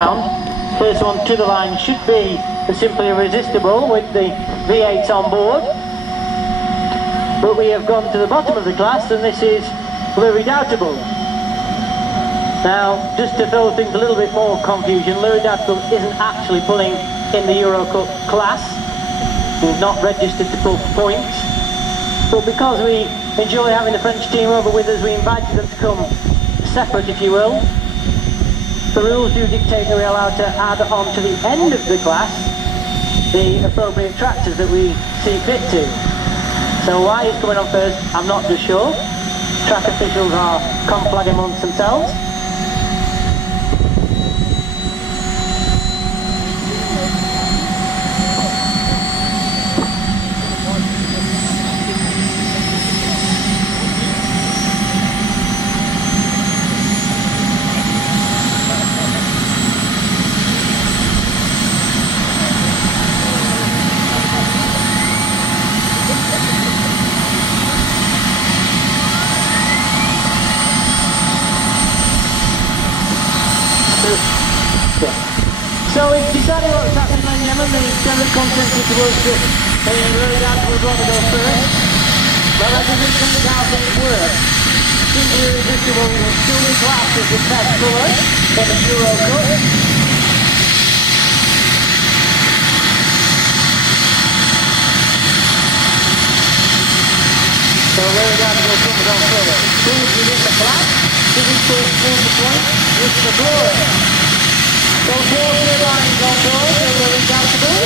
First one to the line should be the Simply Irresistible with the V8s on board. But we have gone to the bottom of the class and this is the Redoubtable. Now, just to throw things a little bit more confusion, the Redoubtable isn't actually pulling in the Euro Cup class. He's not registered to pull points. But because we enjoy having the French team over with us, we invited them to come separate, if you will. The rules do dictate that we're allowed to add on to the end of the class the appropriate tractors that we see fit to. So why he's coming on first, I'm not just sure. Track officials are conflagging amongst themselves. So we've decided what's happening, ladies and gentlemen. The general consensus was that the Redoubtable was going to go first. Well, that doesn't turn out that it worked. Simply Irresistible will still be classed as the best colour in the Euro Cup. So Redoubtable comes on first. Who's within the flag? Giving first the point with the blower. So 4 turbines on board, so the Redoubtable.